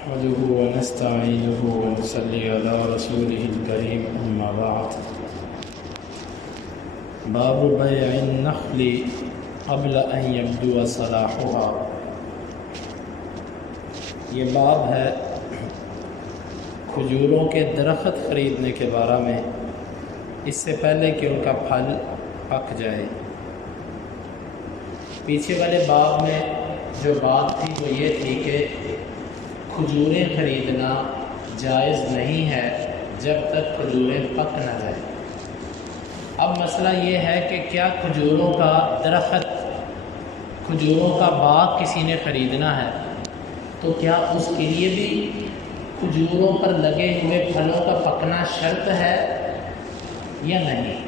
نحمده ونستعينه ونصلي على رسوله الكريم أما بعد. باب بيع النخل قبل أن يبدو صلاحها. یہ باب ہے کھجوروں کے درخت خریدنے کے بارے میں، اس سے پہلے کہ ان کا پھل پک جائے. پیچھے والے باب میں جو بات تھی وہ یہ تھی کہ کھجوریں خریدنا جائز نہیں ہے جب تک کھجوریں پک نہ جائیں. اب مسئلہ یہ ہے کہ کیا کھجوروں کا درخت، کھجوروں کا باغ کسی نے خریدنا ہے تو کیا اس کے لیے بھی کھجوروں پر لگے ہوئے پھلوں کا پکنا شرط ہے یا نہیں؟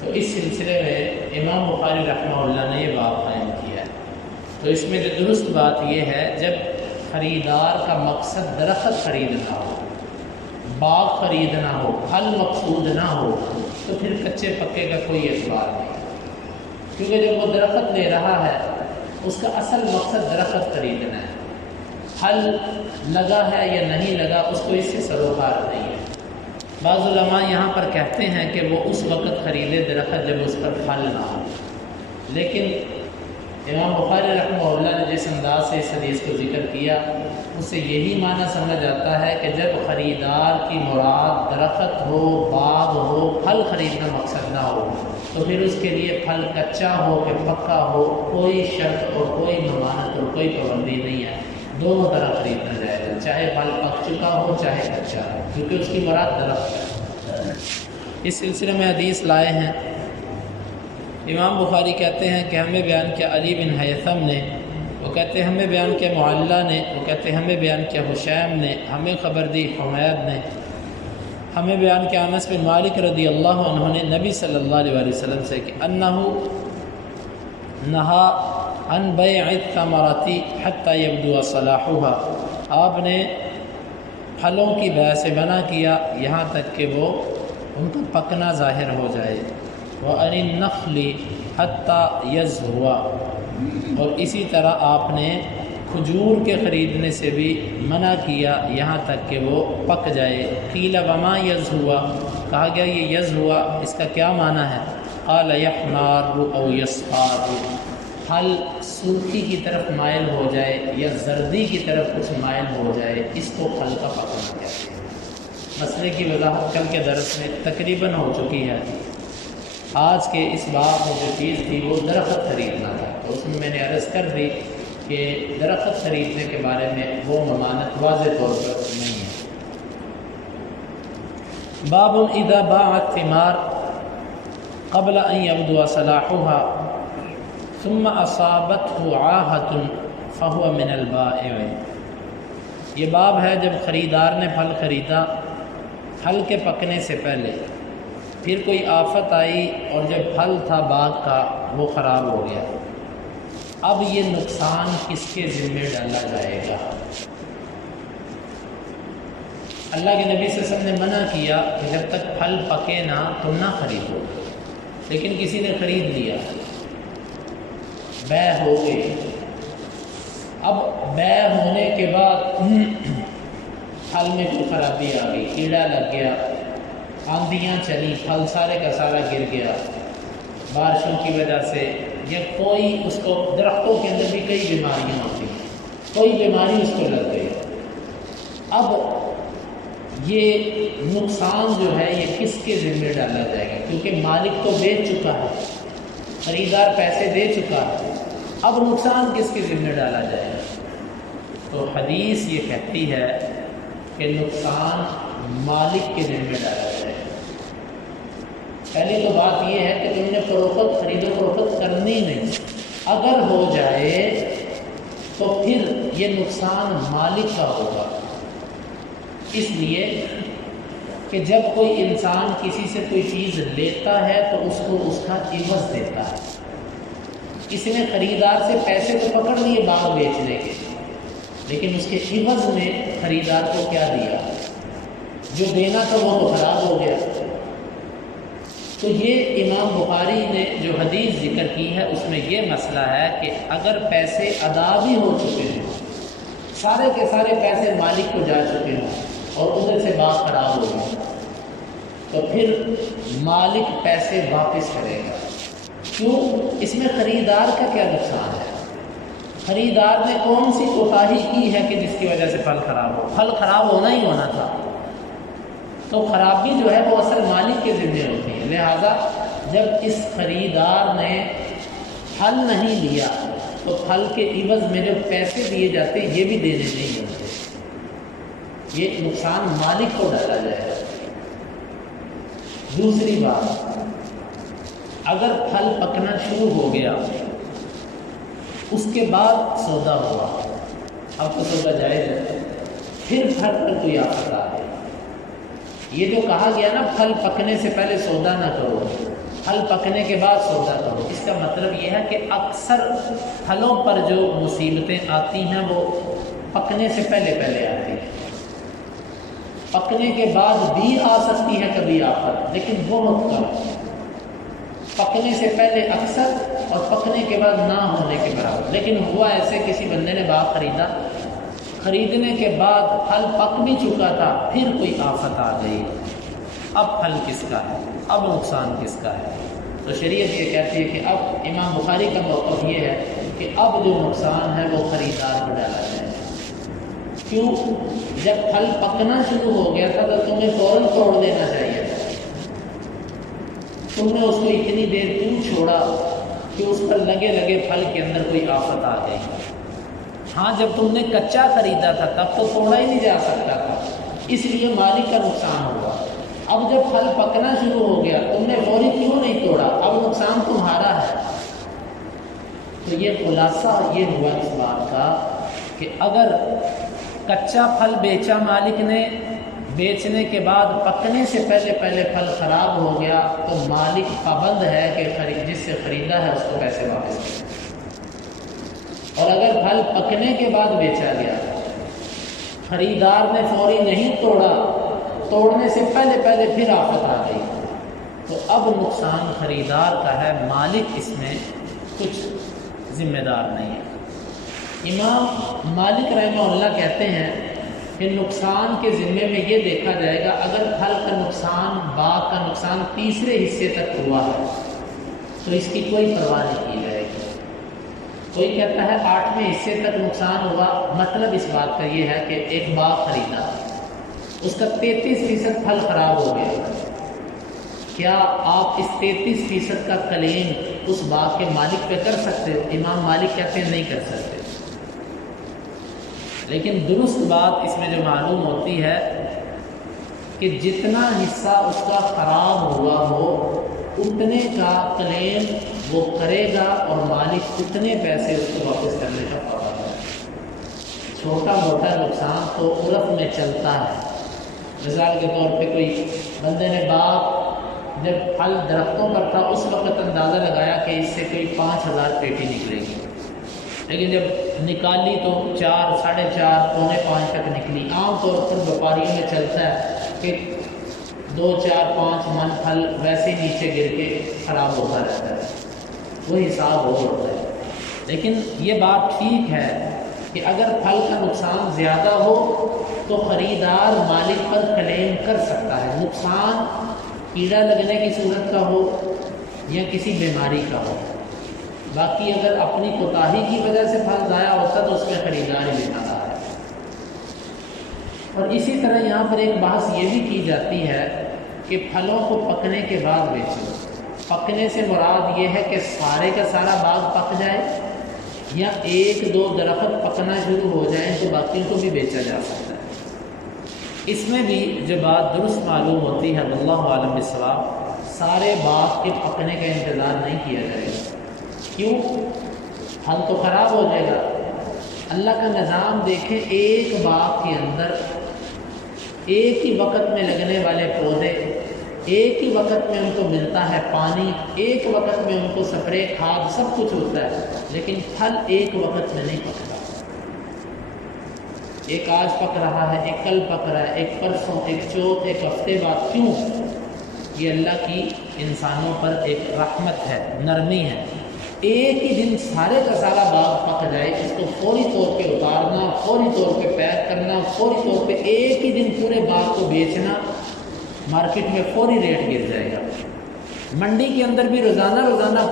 تو اس سلسلے میں امام بخاری رحمہ اللہ نے یہ باب قائم کیا ہے. تو اس میں جو درست بات یہ ہے، جب خریدار کا مقصد درخت خریدنا ہو، باغ خریدنا ہو، پھل مقصود نہ ہو، تو پھر کچے پکے کا کوئی اعتبار نہیں، کیونکہ جب وہ درخت لے رہا ہے اس کا اصل مقصد درخت خریدنا ہے. پھل لگا ہے یا نہیں لگا اس کو اس سے سروکار نہیں ہے. بعض علماء یہاں پر کہتے ہیں کہ وہ اس وقت خریدے درخت جب اس پر پھل نہ ہو، لیکن امام بخاری رحمہ اللہ نے جس انداز سے اس حدیث کو ذکر کیا اس سے یہی معنی سمجھ آتا ہے کہ جب خریدار کی مراد درخت ہو، باغ ہو، پھل خریدنا مقصد نہ ہو تو پھر اس کے لیے پھل کچا ہو کہ پکا ہو کوئی شرط اور کوئی ممانعت اور کوئی پابندی نہیں ہے. دونوں طرح خریدنا جائے گا، چاہے پھل پک چکا ہو چاہے کچا ہو، کیونکہ اس کی مراد درخت ہے. اس سلسلے میں حدیث لائے ہیں. امام بخاری کہتے ہیں کہ ہمیں بیان کیا علی بن حیثم نے، وہ کہتے ہیں ہمیں بیان کیا معلّہ نے، وہ کہتے ہیں ہمیں بیان کیا حشیم نے، ہمیں خبر دی حمید نے، ہمیں بیان کیا انس بن مالک رضی اللہ عنہ نے نبی صلی اللہ علیہ وسلم سے کہ انہو نہا عن بیع الثمرات حتی یبدو صلاحها، آپ نے پھلوں کی بیع سے منع کیا یہاں تک کہ وہ ان کا پکنا ظاہر ہو جائے. وعن النخل حتی یزہوا، اور اسی طرح آپ نے کھجور کے خریدنے سے بھی منع کیا یہاں تک کہ وہ پک جائے. قیل وما یزہوا، کہا گیا یہ یزہوا اس کا کیا معنی ہے؟ قال یحمار او یصفار، پھل سرخی کی طرف مائل ہو جائے یا زردی کی طرف کچھ مائل ہو جائے، اس کو پھل کا پکنا کہتے ہیں. مسئلے کی وضاحت کل کے درس میں تقریباً ہو چکی ہے. آج کے اس باب میں جو چیز تھی وہ درخت خریدنا تھا، تو اس میں نے عرض کر دی کہ درخت خریدنے کے بارے میں وہ ممانعت واضح طور پر نہیں ہے. باب اذا باع الثمار قبل ان يبدو صلاحها ثم اصابته عاهة فهو من البائع. یہ باب ہے جب خریدار نے پھل خریدا، پھل کے پکنے سے پہلے پھر کوئی آفت آئی اور جب پھل تھا باغ کا وہ خراب ہو گیا، اب یہ نقصان کس کے ذمہ ڈالا جائے گا؟ اللہ کے نبی صلی اللہ علیہ وسلم نے منع کیا کہ جب تک پھل پکے نہ تم نہ خریدو، لیکن کسی نے خرید لیا، بیع ہو گئی. اب بیع ہونے کے بعد پھل میں کوئی خرابی آ گئی، کیڑا لگ گیا، آندھیاں چلی، پھل سارے کا سارا گر گیا بارشوں کی وجہ سے، یا کوئی اس کو، درختوں کے اندر بھی کئی بیماریاں ہوتی ہیں، کوئی بیماری اس کو لگ گئی. اب یہ نقصان جو ہے یہ کس کے ذمہ ڈالا جائے گا؟ کیونکہ مالک تو بیچ چکا ہے، خریدار پیسے دے چکا ہے، اب نقصان کس کے ذمہ ڈالا جائے گا؟ تو حدیث یہ کہتی ہے کہ نقصان مالک کے ذمہ ڈالا جائے گا. پہلی تو بات یہ ہے کہ تم نے فروخت، خرید و فروخت کرنی نہیں، اگر ہو جائے تو پھر یہ نقصان مالک کا ہوگا. اس لیے کہ جب کوئی انسان کسی سے کوئی چیز لیتا ہے تو اس کو اس کا عوض دیتا ہے. اس نے خریدار سے پیسے تو پکڑ لیے باغ بیچنے کے، لیکن اس کے عوض میں خریدار کو کیا دیا؟ جو دینا تھا وہ تو خراب ہو گیا. تو یہ امام بخاری نے جو حدیث ذکر کی ہے اس میں یہ مسئلہ ہے کہ اگر پیسے ادا بھی ہو چکے ہیں سارے کے سارے پیسے مالک کو جا چکے ہوں اور ادھر سے باغ خراب ہو گیا، تو پھر مالک پیسے واپس کرے گا۔ کیوں؟ اس میں خریدار کا کیا نقصان ہے؟ خریدار نے کون سی کوتاہی کی ہے کہ جس کی وجہ سے پھل خراب ہو؟ پھل خراب ہونا ہی ہونا تھا، تو خرابی جو ہے وہ اصل مالک کے ذمہ ہوتی ہے۔ لہذا جب اس خریدار نے پھل نہیں لیا تو پھل کے عوض میں جو پیسے دیے جاتے یہ بھی دینے نہیں ہوتے، یہ نقصان مالک کو ڈالا جائے گا۔ دوسری بات، اگر پھل پکنا شروع ہو گیا، اس کے بعد سودا ہوا، اب تو سودا جائز ہے، پھر پھل پر کوئی آفت آ گئی، یہ جو کہا گیا نا پھل پکنے سے پہلے سودا نہ کرو، پھل پکنے کے بعد سودا کرو، اس کا مطلب یہ ہے کہ اکثر پھلوں پر جو مصیبتیں آتی ہیں وہ پکنے سے پہلے آتی ہیں۔ پکنے کے بعد بھی آ سکتی ہے کبھی آفت، لیکن بہت کم۔ پکنے سے پہلے اکثر اور پکنے کے بعد نہ ہونے کے برابر۔ لیکن ہوا ایسے، کسی بندے نے باغ خریدا، خریدنے کے بعد پھل پک بھی چکا تھا، پھر کوئی آفت آ گئی، اب پھل کس کا ہے؟ اب نقصان کس کا ہے؟ تو شریعت یہ کہتی ہے کہ اب امام بخاری کا موقف یہ ہے کہ اب جو نقصان ہے وہ خریدار کو ڈالا جائے۔ کیوں؟ جب پھل پکنا شروع ہو گیا تھا تو تمہیں فوراً توڑ دینا چاہیے تھا، تم نے اس کو اتنی دیر کیوں چھوڑا کہ اس پر لگے پھل کے اندر کوئی آفت آ گئی؟ ہاں، جب تم نے کچا خریدا تھا تب تو توڑا ہی نہیں جا سکتا تھا، اس لیے مالک کا نقصان ہوا۔ اب جب پھل پکنا شروع ہو گیا تم نے فوری کیوں نہیں توڑا؟ اب نقصان تمہارا ہے۔ تو یہ خلاصہ یہ ہوا اس بات کا کہ اگر کچا پھل بیچا مالک نے، بیچنے کے بعد پکنے سے پہلے پھل خراب ہو گیا تو مالک پابند ہے کہ جس سے خریدا ہے اس کو پیسے واپس کرے۔ اور اگر پھل پکنے کے بعد بیچا گیا، خریدار نے فوری نہیں توڑا، توڑنے سے پہلے پھر آفت آ گئی، تو اب نقصان خریدار کا ہے، مالک اس میں کچھ ذمہ دار نہیں ہے۔ امام مالک رحمہ اللہ کہتے ہیں کہ نقصان کے ذمے میں یہ دیکھا جائے گا اگر پھل کا نقصان، باغ کا نقصان تیسرے حصے تک ہوا ہے تو اس کی کوئی پرواہ نہیں کی جائے گی۔ کوئی کہتا ہے 8ویں حصے تک نقصان ہوا، مطلب اس بات کا یہ ہے کہ ایک باغ خریدا، اس کا 33% پھل خراب ہو گیا، کیا آپ اس 33% کا کلیم اس باغ کے مالک پہ کر سکتے ہو؟ امام مالک کہتے ہیں نہیں کر سکتے۔ لیکن درست بات اس میں جو معلوم ہوتی ہے کہ جتنا حصہ اس کا خراب ہوا ہو اتنے کا کلیم وہ کرے گا اور مالک اتنے پیسے اس کو واپس کرنے کا پابند ہے۔ چھوٹا موٹا نقصان تو عرف میں چلتا ہے، مثال کے طور پہ کوئی بندے نے باغ جب پھل درختوں پر تھا اس وقت اندازہ لگایا کہ اس سے کوئی 5000 پیٹی نکلے گی، لیکن جب نکالی تو 4، 4.5، 4.25 تک نکلی۔ عام طور پر وپاریوں میں چلتا ہے کہ 2، 4، 5 من پھل ویسے نیچے گر کے خراب ہوتا رہتا ہے، وہ حساب ہو ہوتا ہے۔ لیکن یہ بات ٹھیک ہے کہ اگر پھل کا نقصان زیادہ ہو تو خریدار مالک پر کلیم کر سکتا ہے، نقصان کیڑا لگنے کی صورت کا ہو یا کسی بیماری کا ہو۔ باقی اگر اپنی کوتاہی کی وجہ سے پھل ضائع ہوتا تو اس میں خریدار ہی لینا رہا ہے۔ اور اسی طرح یہاں پر ایک بحث یہ بھی کی جاتی ہے کہ پھلوں کو پکنے کے بعد بیچو۔ پکنے سے مراد یہ ہے کہ سارے کا سارا باغ پک جائے یا 1-2 درخت پکنا شروع ہو جائیں تو باقیوں کو بھی بیچا جا سکتا ہے۔ اس میں بھی جو بات درست معلوم ہوتی ہے واللہ عالم بالصواب، سارے باغ کے پکنے کا انتظار نہیں کیا جائے گا۔ کیوں؟ پھل تو خراب ہو جائے گا۔ اللہ کا نظام دیکھیں، ایک باغ کے اندر ایک ہی وقت میں لگنے والے پودے، ایک ہی وقت میں ان کو ملتا ہے پانی، ایک وقت میں ان کو سپرے کھاد سب کچھ ہوتا ہے، لیکن پھل ایک وقت میں نہیں پکتا۔ ایک آج پک رہا ہے، ایک کل پک رہا ہے، ایک پرسوں، ایک چوتھ، ایک ہفتے بعد۔ کیوں؟ یہ اللہ کی انسانوں پر ایک رحمت ہے، نرمی ہے ایک ہی دن سارے کا سارا باغ پک جائے، اس کو فوری طور پہ اتارنا، فوری طور پہ پیک کرنا، فوری طور پہ ایک ہی دن پورے باغ کو بیچنا، مارکیٹ میں فوری ریٹ گر جائے گا۔ منڈی کے اندر بھی روزانہ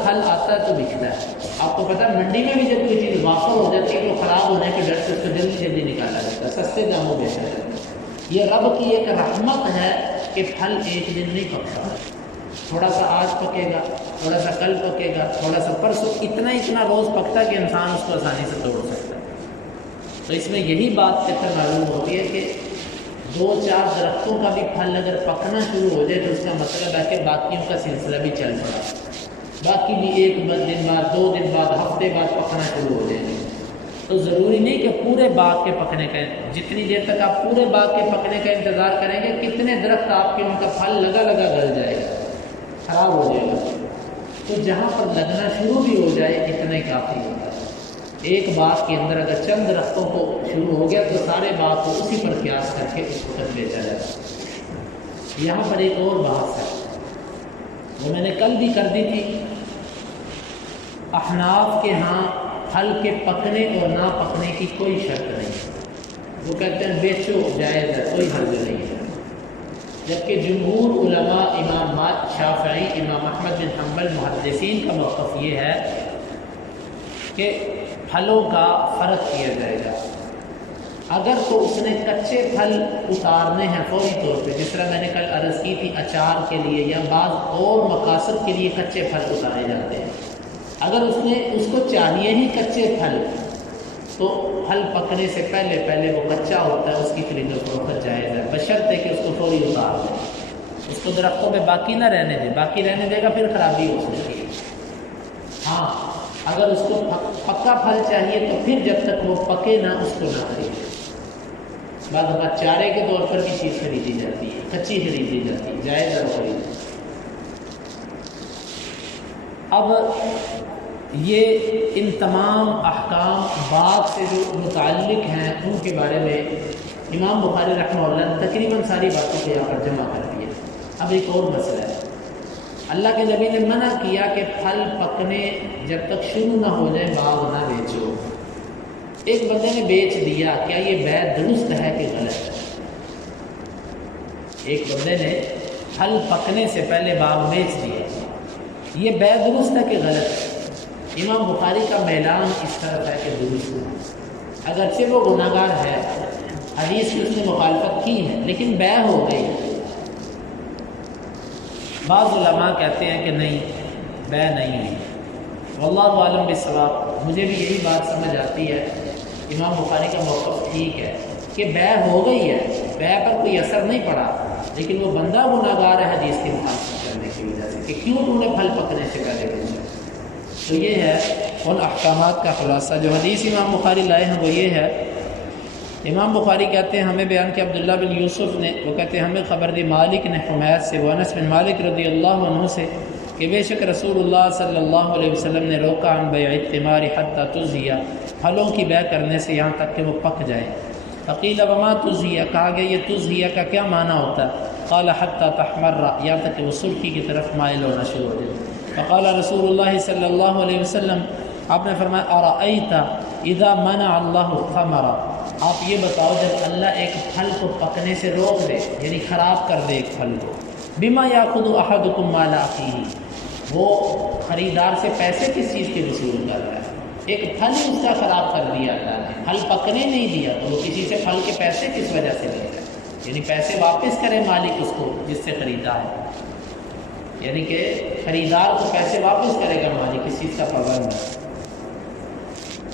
پھل آتا ہے تو بکتا ہے۔ آپ کو پتہ ہے منڈی میں بھی جب کوئی چیز واقع ہو جاتی ہے تو خراب ہونے کے ڈر سے اس کو جلدی نکالا جاتا ہے، سستے داموں بیچا جاتا ہے۔ یہ رب کی ایک رحمت ہے کہ پھل ایک دن نہیں پکتا، تھوڑا سا آج پکے گا، تھوڑا سا کل پکے گا، تھوڑا سا پرسوں، اتنا روز پکتا ہے کہ انسان اس کو آسانی سے توڑ سکتا ہے۔ تو اس میں یہی بات معلوم ہوتی ہے کہ 2-4 درختوں کا بھی پھل اگر پکنا شروع ہو جائے تو اس کا مطلب ہے کہ باقیوں کا سلسلہ بھی چل پڑا، باقی بھی 1 دن بعد 2 دن بعد ہفتے بعد پکنا شروع ہو جائیں گے۔ تو ضروری نہیں کہ پورے باغ کے پکنے کا، جتنی دیر تک آپ پورے باغ کے پکنے کا انتظار کریں گے، کتنے درخت آپ کے ان کا پھل لگا گل جائے گا، خراب ہو جائے گا۔ تو جہاں پر لگنا شروع بھی ہو جائے اتنا ہی کافی ہوتا ہے۔ ایک باغ کے اندر اگر چند درختوں کو شروع ہو گیا تو سارے باغ کو اسی پر قیاس کر کے اس وقت بیچا جاتا ہے۔ یہاں پر ایک اور بات ہے، وہ میں نے کل بھی کر دی تھی۔ احناف کے ہاں پھل کے پکنے اور نہ پکنے کی کوئی شرط نہیں، وہ کہتے ہیں بیچو جائز ہے، کوئی حرج نہیں ہے۔ جبکہ جمہور علماء، امام شافعی، امام احمد بن حنبل، محدثین کا موقف یہ ہے کہ پھلوں کا فرق کیا جائے گا۔ اگر تو اس نے کچے پھل اتارنے ہیں فوری طور پہ، جس طرح میں نے کل عرض کی تھی اچار کے لیے یا بعض اور مقاصد کے لیے کچے پھل اتارے جاتے ہیں، اگر اس کو چاہیے ہی کچے پھل تو پھل پکنے سے پہلے وہ کچا ہوتا ہے، اس کی خرید و فروخت جائز ہے، بشرطے کہ اس کو فوری اتار دیں، اس کو درختوں پہ باقی نہ رہنے دے، باقی رہنے دے گا پھر خرابی ہو سکتی ہے۔ ہاں اگر اس کو پکا پھل چاہیے تو پھر جب تک وہ پکے نہ اس کو نہ خریدے۔ بعض اوقات چارے کے طور پر بھی چیز خریدی جاتی ہے، کچی خریدی جاتی ہے، جائز ہے خرید۔ اب یہ ان تمام احکام باغ سے جو متعلق ہیں ان کے بارے میں امام بخاری رحمہ اللہ نے تقریباً ساری باتوں کو یہاں پر جمع کر دیا۔ اب ایک اور مسئلہ ہے، اللہ کے نبی نے منع کیا کہ پھل پکنے جب تک شروع نہ ہو جائے باغ نہ بیچو۔ ایک بندے نے بیچ دیا، کیا یہ بیع درست ہے کہ غلط ہے؟ ایک بندے نے پھل پکنے سے پہلے باغ بیچ دیا، یہ بیع درست ہے کہ غلط ہے؟ امام بخاری کا میلان اس طرح ہے کہ درست ہے، اگرچہ وہ گناہگار ہے، حدیث کی اس نے مخالفت کی ہے، لیکن بیع ہو گئی۔ بعض علماء کہتے ہیں کہ نہیں، بیع نہیں ہوئی، واللہ عالم بالصواب۔ مجھے بھی یہی بات سمجھ آتی ہے، امام بخاری کا موقف ٹھیک ہے کہ بیع ہو گئی ہے، بیع پر کوئی اثر نہیں پڑا، لیکن وہ بندہ گناہگار ہے حدیث کی مخالفت کرنے کی وجہ سے کہ کیوں تم نے پھل پکنے سے پہلے بیچا۔ تو یہ ہے ان احکامات کا خلاصہ۔ جو حدیث امام بخاری لائے ہیں وہ یہ ہے، امام بخاری کہتے ہیں ہمیں بیان کہ عبداللہ بن یوسف نے، وہ کہتے ہیں ہمیں خبر دی مالک نے حمید سے، وہ انس بن مالک رضی اللہ عنہ سے کہ بے شک رسول اللہ صلی اللہ علیہ وسلم نے روکا عن بیع الثمار حتی تزہی، پھلوں کی بیع کرنے سے یہاں تک کہ وہ پک جائیں۔ فقیل وما تزہی، کہا گیا یہ تزہی کا کیا معنی ہوتا ہے؟ قال حتی تحمر، یہاں تک کہ وہ سرخی کی طرف مائل ہونا شروع ہو جائے۔ فقال رسول اللہ صلی اللہ علیہ وسلم، آپ نے فرمایا ارأیت اذا منع اللہ الثمر، آپ یہ بتاؤ جب اللہ ایک پھل کو پکنے سے روک دے، یعنی خراب کر دے ایک پھل کو، بما یاخذ احدکم مال اخیہ، وہ خریدار سے پیسے کس چیز کے وصول کر رہا ہے؟ ایک پھل ہی اس کا خراب کر دیا اللہ نے، پھل پکنے نہیں دیا، تو وہ کسی سے پھل کے پیسے کس وجہ سے لے رہا ہے؟ یعنی پیسے واپس کرے مالک اس کو جس سے خریدا ہے، یعنی کہ خریدار کو پیسے واپس کرے گا مالک، اس چیز کا پابند ہے۔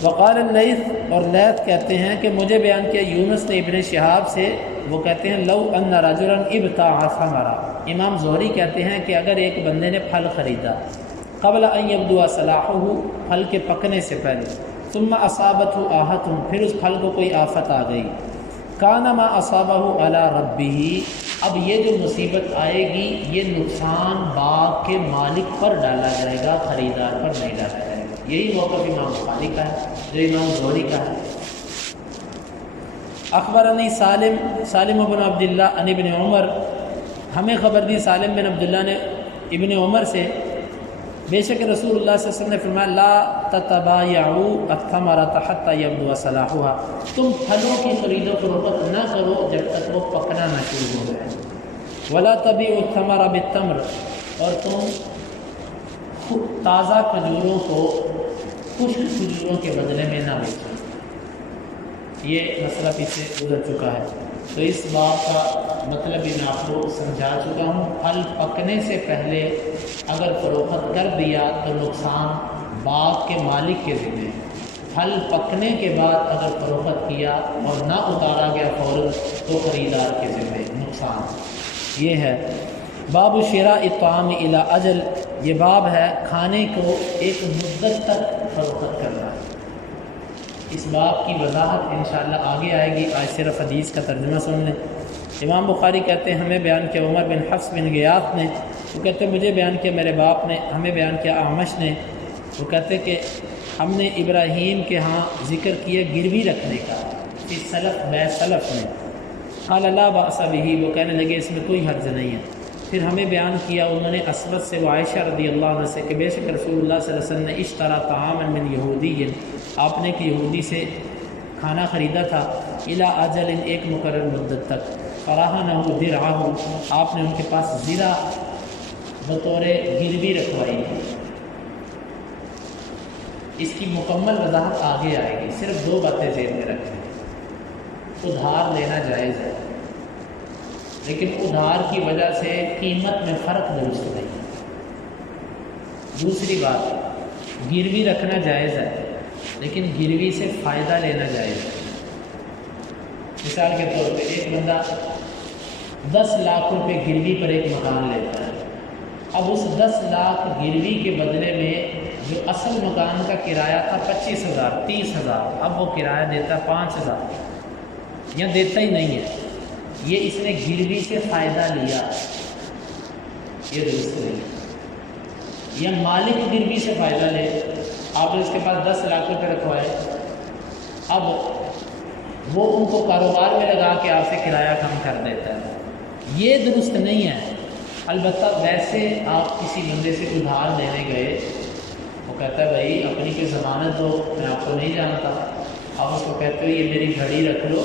وقال اللیث، اور لیث کہتے ہیں کہ مجھے بیان کیا یونس نے ابن شہاب سے، وہ کہتے ہیں لو ان رجلا ابتاع ثمرا، امام زہری کہتے ہیں کہ اگر ایک بندے نے پھل خریدا قبل ان یبدو صلاحہ، پھل کے پکنے سے پہلے، ثم اصابتہ آہت، پھر اس پھل کو کوئی آفت آ گئی، کان ما اصابہ علی ربہ، اب یہ جو مصیبت آئے گی یہ نقصان باغ کے مالک پر ڈالا جائے گا، خریدار پر نہیں ڈالا جائے گا۔ یہی موقف امام بخاری کا ہے جو امام زہری کا ہے۔ اخبرنی سالم بن عبداللہ عن ابن عمر، ہمیں خبر دی سالم بن عبداللہ نے ابن عمر سے، بے شک رسول اللہ صلی اللہ علیہ وسلم نے فرمایا لا تتبایعوا الثمرۃ حتی یبدو صلاحها، تم پھلوں کی خرید و فروخت نہ کرو جب تک وہ پکنا نہ شروع ہو جائے، ولا تبیعوا الثمر بالتمر، اور تم تازہ کھجوروں کو خشک کھجوروں کے بدلے میں نہ بیچو۔ یہ مسئلہ پیچھے گزر چکا ہے، تو اس بات کا مطلب بھی میں آپ کو سمجھا چکا ہوں۔ پھل پکنے سے پہلے اگر فروخت کر دیا تو نقصان باغ کے مالک کے ذمہ ہے، پھل پکنے کے بعد اگر فروخت کیا اور نہ اتارا گیا فوراً تو خریدار کے ذمہ نقصان۔ یہ ہے باب شراء الطعام الی اجل، یہ باب ہے کھانے کو ایک مدت تک فروخت کرنا۔ اس باب کی وضاحت انشاءاللہ آگے آئے گی، آج صرف حدیث کا ترجمہ سن لیں۔ امام بخاری کہتے ہیں ہمیں بیان کیا عمر بن حفص بن غیاث نے، وہ کہتے ہیں مجھے بیان کیا میرے باپ نے، ہمیں بیان کیا اعمش نے، وہ کہتے کہ ہم نے ابراہیم کے ہاں ذکر کیا گروی رکھنے کا، اس سلف بے سلف نے، قال لا بأس بہ، وہ کہنے لگے اس میں کوئی حرج نہیں ہے۔ پھر ہمیں بیان کیا انہوں نے اسود سے و عائشہ رضی اللہ عنہ سے کہ بے شک رسول اللہ صلی اللہ علیہ وسلم نے اشترا طعاما من یہودی، آپ نے ایک یہودی سے کھانا خریدا تھا، الی اجل، ایک مقرر مدت تک، فرہنہ درعہ، آپ نے ان کے پاس زرہ بطور گروی رکھوائی تھی۔ اس کی مکمل وضاحت آگے آئے گی، صرف دو باتیں ذہن میں رکھیں۔ ادھار لینا جائز ہے، لیکن ادھار کی وجہ سے قیمت میں فرق درست نہیں۔ دوسری بات، گروی رکھنا جائز ہے لیکن گروی سے فائدہ لینا جائز ہے۔ مثال کے طور پہ ایک بندہ 10 لاکھ روپے گروی پر ایک مکان لیتا ہے، اب اس 10 لاکھ گروی کے بدلے میں جو اصل مکان کا کرایہ تھا 25,000 30,000، اب وہ کرایہ دیتا 5,000 یا دیتا ہی نہیں ہے، یہ اس نے گروی سے فائدہ لیا، یہ درست نہیں ہے۔ یا مالک گروی سے فائدہ لے، آپ نے اس کے پاس 10 لاکھ روپے رکھوائے، اب وہ ان کو کاروبار میں لگا کے آپ سے کرایہ کم کر دیتا ہے، یہ درست نہیں ہے۔ البتہ ویسے آپ کسی بندے سے ادھار دینے گئے، وہ کہتا ہے بھائی اپنی کوئی ضمانت دو، میں آپ کو نہیں جانتا، آپ اس کو کہتے ہو یہ میری گھڑی رکھ لو،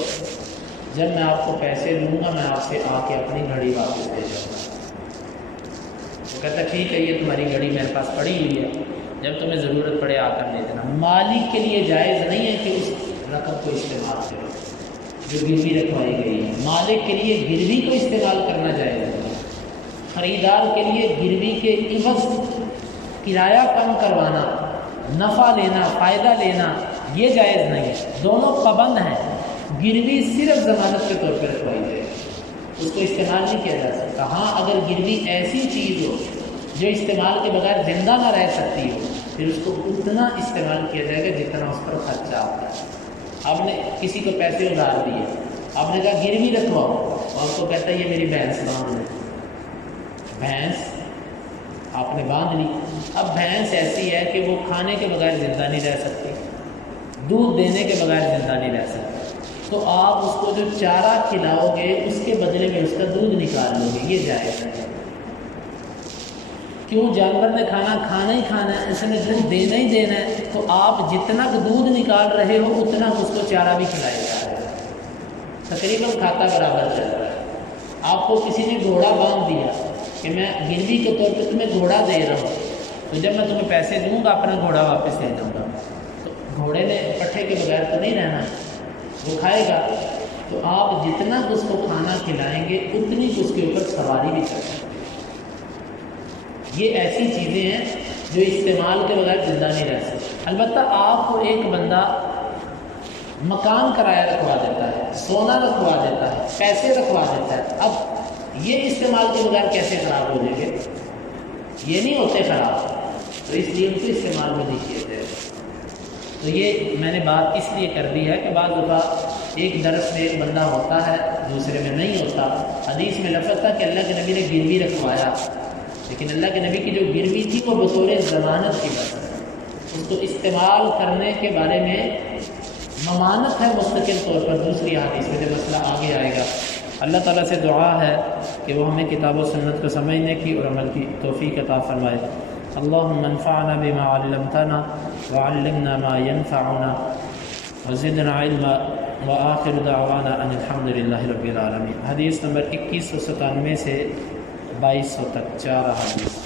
جب میں آپ کو پیسے دوں گا میں آپ سے آ کے اپنی گھڑی واپس دے جاؤں گا۔ وہ کہتا ہے ٹھیک ہے یہ تمہاری گھڑی میرے پاس پڑی ہوئی ہے، جب تمہیں ضرورت پڑے آ کر لے دینا۔ مالک کے لیے جائز نہیں ہے کہ اس رقم کو استعمال کرو جو گروی رکھوائی گئی ہے، مالک کے لیے گروی کو استعمال کرنا جائز ہے، خریدار کے لیے گروی کے عوض کرایہ کم کروانا، نفع لینا، فائدہ لینا یہ جائز نہیں ہے، دونوں پابند ہیں۔ گروی صرف ضمانت کے طور پر رکھوائی جائے، اس کو استعمال نہیں کیا جا سکتا۔ ہاں اگر گروی ایسی چیز ہو جو استعمال کے بغیر زندہ نہ رہ سکتی ہو، پھر اس کو اتنا استعمال کیا جائے گا جتنا اس پر خرچہ آتا ہے۔ آپ نے کسی کو پیسے ادھار دیے، آپ نے کہا گروی رکھواؤ، اور آپ کو کہتا ہے یہ میری بھینس باندھ لے، بھینس آپ نے باندھ لی، اب بھینس ایسی ہے کہ وہ کھانے کے بغیر زندہ نہیں رہ سکتی، دودھ دینے کے بغیر زندہ نہیں رہ سکتی، تو آپ اس کو جو چارہ کھلاؤ گے اس کے بدلے میں اس کا دودھ نکال لو گے، یہ جائز ہے۔ کیوں؟ جانور نے کھانا ہی کھانا ہے، اس نے دودھ دینا ہی دینا ہے، تو آپ جتنا دودھ نکال رہے ہو اتنا اس کو چارہ بھی کھلایا جا رہا ہے، تقریباً کھاتا برابر چل رہا ہے۔ آپ کو کسی نے گھوڑا باندھ دیا کہ میں گروی کے طور پہ تمہیں گھوڑا دے رہا ہوں، تو جب میں تمہیں پیسے دوں گا اپنا گھوڑا واپس دے دوں گا، تو گھوڑے نے پٹھے کے بغیر تو نہیں رہنا، وہ کھائے گا، تو آپ جتنا اس کو کھانا کھلائیں گے اتنی اس کے اوپر سواری بھی کر سکتے ہیں۔ یہ ایسی چیزیں ہیں جو استعمال کے بغیر زندہ نہیں رہ سکتی۔ البتہ آپ کو ایک بندہ مکان کرایہ رکھوا دیتا ہے، سونا رکھوا دیتا ہے، پیسے رکھوا دیتا ہے، اب یہ استعمال کے بغیر کیسے خراب ہو جائیں گے؟ یہ نہیں ہوتے خراب، تو اس لیے ان کو استعمال میں نہیں کیا جائے۔ تو یہ میں نے بات اس لیے کر دی ہے کہ بعض دفعہ ایک درس میں ایک بندہ ہوتا ہے دوسرے میں نہیں ہوتا۔ حدیث میں لفظ تھا کہ اللہ کے نبی نے گروی رکھوایا، لیکن اللہ کے نبی کی جو گروی تھی وہ بطور ضمانت کی بات ہے، اس کو استعمال کرنے کے بارے میں ممانت ہے مستقل طور پر۔ دوسری حدیث میں جو مسئلہ آگے آئے گا، اللہ تعالیٰ سے دعا ہے کہ وہ ہمیں کتاب و سنت کو سمجھنے کی اور عمل کی توفیق عطا فرمائے۔ اللهم انفعنا بما علمتنا وعلمنا ما ينفعنا وزدنا علما وآخر دعوانا ان الحمد للہ رب العالمین۔ حدیث نمبر 2197 سے 2200 تک 4 حدیث۔